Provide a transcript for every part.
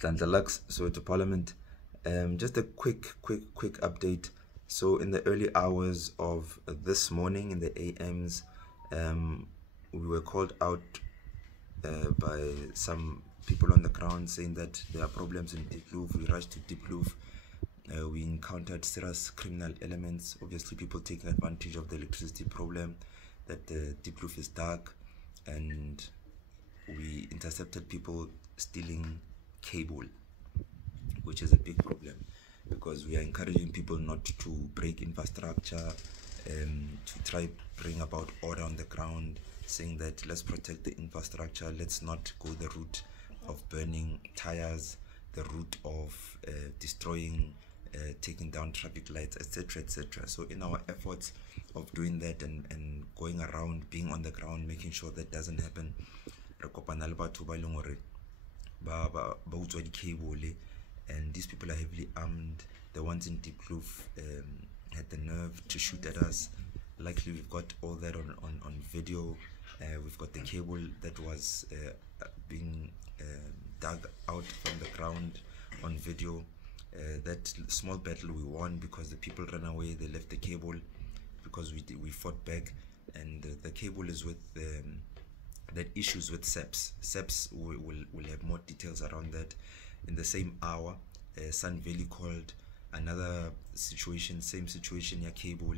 Dec Soweto Parliament. Just a quick update. So in the early hours of this morning, in the AMs, we were called out by some people on the ground saying that there are problems in Diepkloof. We rushed to Diepkloof. We encountered serious criminal elements. Obviously, people taking advantage of the electricity problem, that the Diepkloof is dark, and we intercepted people stealing cable, which is a big problem because we are encouraging people not to break infrastructure, to try bring about order on the ground, saying that let's protect the infrastructure, let's not go the route of burning tires, the route of destroying, taking down traffic lights, etc., etc. So in our efforts of doing that and going around, being on the ground, making sure that doesn't happen, re kopana le batho ba ileng hore ba utswa di-cable, and these people are heavily armed. The ones in Diepkloof had the nerve to shoot at us. Luckily, we've got all that on video. We've got the cable that was being dug out from the ground on video. That small battle we won because the people ran away. They left the cable because we fought back, and the cable is with that issues with SEPs. SEPs will have more details around that. In the same hour, Sun Valley called another situation, same situation, yeah, cable.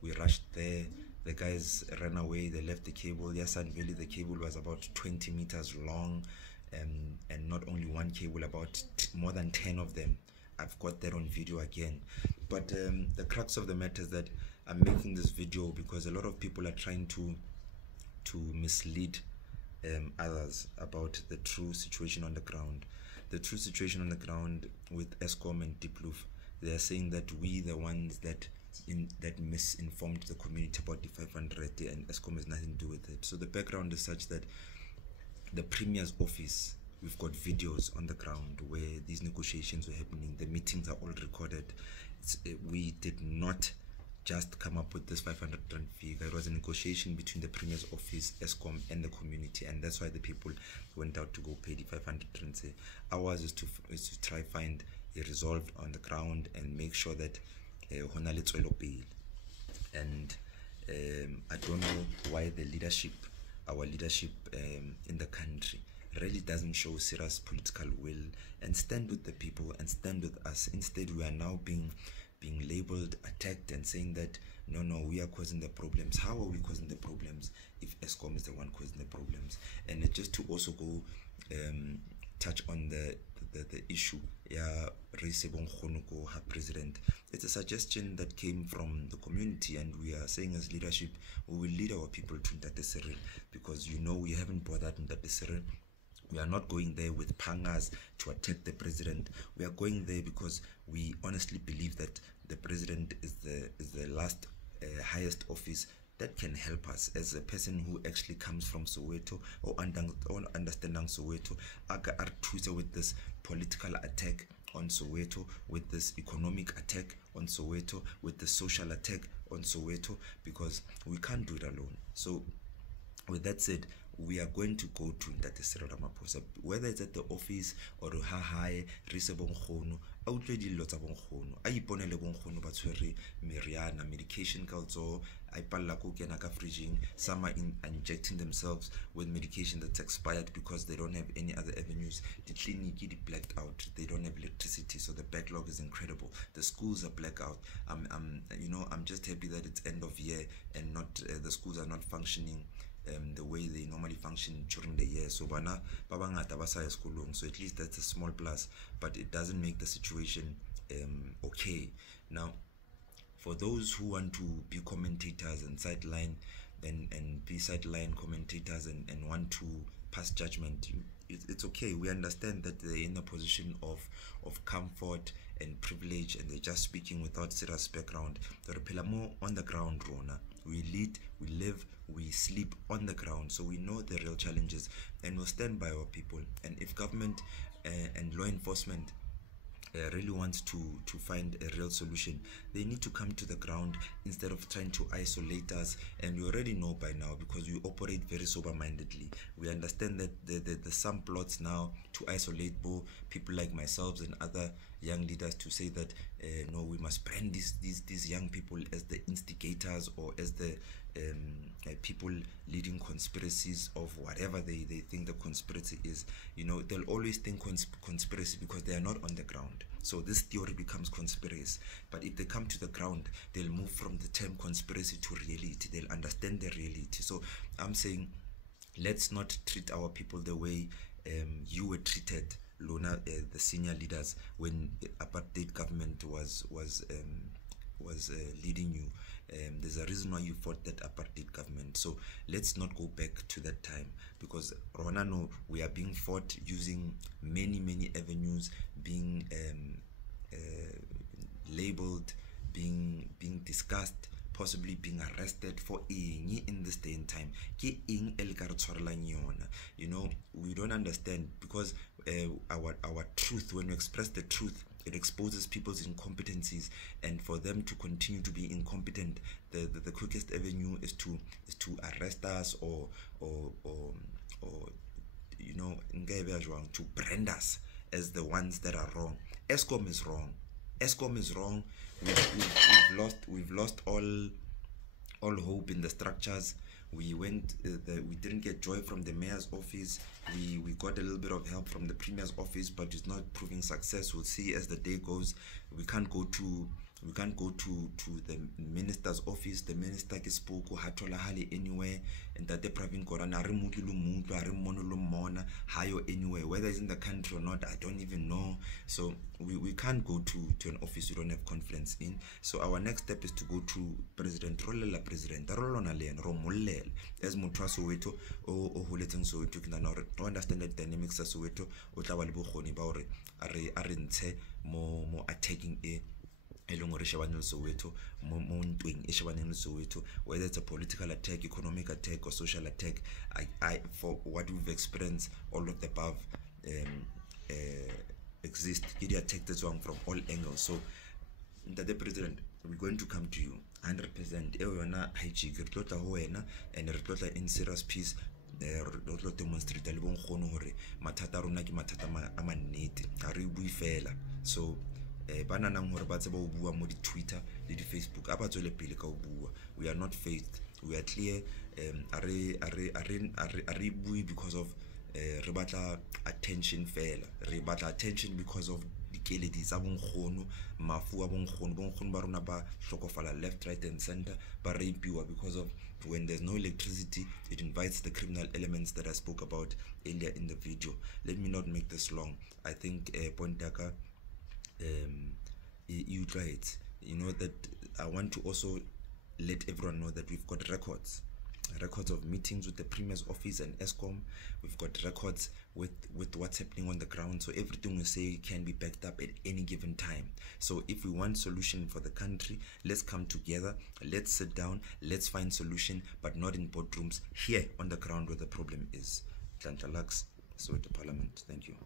We rushed there. The guys ran away. They left the cable. Yeah, Sun Valley, the cable was about 20 meters long, and not only one cable, about more than 10 of them. I've got that on video again. But the crux of the matter is that I'm making this video because a lot of people are trying to mislead others about the true situation on the ground. The true situation on the ground with Eskom and Diepkloof, they are saying that we the ones that misinformed the community about the 500, and Eskom has nothing to do with it. So the background is such that the Premier's office, we've got videos on the ground where these negotiations were happening. The meetings are all recorded. We did not just come up with this 500 rand figure. It was a negotiation between the Premier's office, Eskom, and the community, and that's why the people went out to go pay the 500 rand. Ours is to try find a resolve on the ground and make sure that hona le tswelo pele. And I don't know why our leadership in the country really doesn't show serious political will and stand with the people and stand with us. Instead, we are now being labeled, attacked, and saying that no, we are causing the problems. How are we causing the problems if Eskom is the one causing the problems? And just to also go touch on the issue, yeah, president. It's a suggestion that came from the community, and we are saying as leadership, we will lead our people to Ntate Cyril, because we haven't bothered Ntate Cyril. We are not going there with pangas to attack the president. We are going there because we honestly believe that the president is the last highest office that can help us. As a person who actually comes from Soweto or understanding Soweto, are truth with this political attack on Soweto, with this economic attack on Soweto, with the social attack on Soweto, because we can't do it alone. So with that said, we are going to go to Ntate Cyril Ramaphosa, whether it's at the office or ha hae re se bonkgono a utlwe dillo tsa bonkgono, a iponele bonkgono ba tshwere meriana, medication ka tso, a ipalla ko kena ka fridging. Some are injecting themselves with medication that's expired because they don't have any other avenues. The clinic is blacked out, they don't have electricity, so the backlog is incredible. The schools are blacked out. I'm just happy that it's end of year and not the schools are not functioning the way they normally function during the year. So bana babangata basa eskolong, so at least that's a small plus, but it doesn't make the situation okay. Now, for those who want to be commentators and sideline and be sideline commentators and want to pass judgment, it's okay. We understand that they're in a position of comfort and privilege, and they're just speaking without serious background. They're more on the ground, Rona. We lead, we live, we sleep on the ground, so we know the real challenges, and we'll stand by our people. And if government and law enforcement really wants to find a real solution, they need to come to the ground instead of trying to isolate us. And we already know by now, because we operate very sober-mindedly, we understand that the some plots now to isolate people like myself and other young leaders, to say that no, we must brand these young people as the instigators, or as the people leading conspiracies of whatever they think the conspiracy is. You know, they'll always think conspiracy because they are not on the ground. So this theory becomes conspiracy. But if they come to the ground, they'll move from the term conspiracy to reality. They'll understand the reality. So I'm saying, let's not treat our people the way you were treated, Lona, the senior leaders, when apartheid government was leading you. There's a reason why you fought that apartheid government. So let's not go back to that time, because Rona, no, we are being fought using many avenues, being labeled, being discussed, possibly being arrested for in this day and time. You know, we don't understand, because our truth, when we express the truth, it exposes people's incompetencies, and for them to continue to be incompetent, the quickest avenue is to arrest us, or you know, to brand us as the ones that are wrong. Eskom is wrong. Eskom is wrong. We've lost all hope in the structures. We didn't get joy from the mayor's office. We got a little bit of help from the premier's office, but it's not proving success. We'll see as the day goes. We can't go to the minister's office. The minister spoke hatola hali anywhere, and that the Pravin Korana hayo anywhere, whether it's in the country or not, I don't even know. So we can't go to an office we don't have confidence in. So our next step is to go to President Rolela President as Mutwa Soweto o holetseng Soweto to understand the dynamics of Soweto o tla ba le bokgoni ba hore a re ntshe mo attacking Soweto, whether it's a political attack, economic attack, or social attack. For what we've experienced, all of the above exist. Get attacked this one from all angles. So the president, we're going to come to you 100%. And in serious peace. Re demonstrate le bonkgono hore mathata rona ke mathata a mannete ga re bui fela. So ba nanang hore ba tseba o bua mo di Twitter le di Facebook a ba tswele pele ka o bua. We are not faced, we are clear. Are bui because of re batla attention fela, re batla attention because of dikeledi tsa bonkgono, mafu a bonkgono ba rona ba hlokofala left, right and center, ba rapiwa because of when there's no electricity. It invites the criminal elements that I spoke about earlier in the video. Let me not make this long. I think Pontaka you try it. You know that I want to also let everyone know that we've got records of meetings with the Premier's office and Eskom. We've got records with what's happening on the ground, so everything we say can be backed up at any given time. So if we want solution for the country, let's come together, let's sit down, let's find solution, but not in boardrooms, here on the ground where the problem is. Tlantla Lux, Soweto Parliament. Thank you.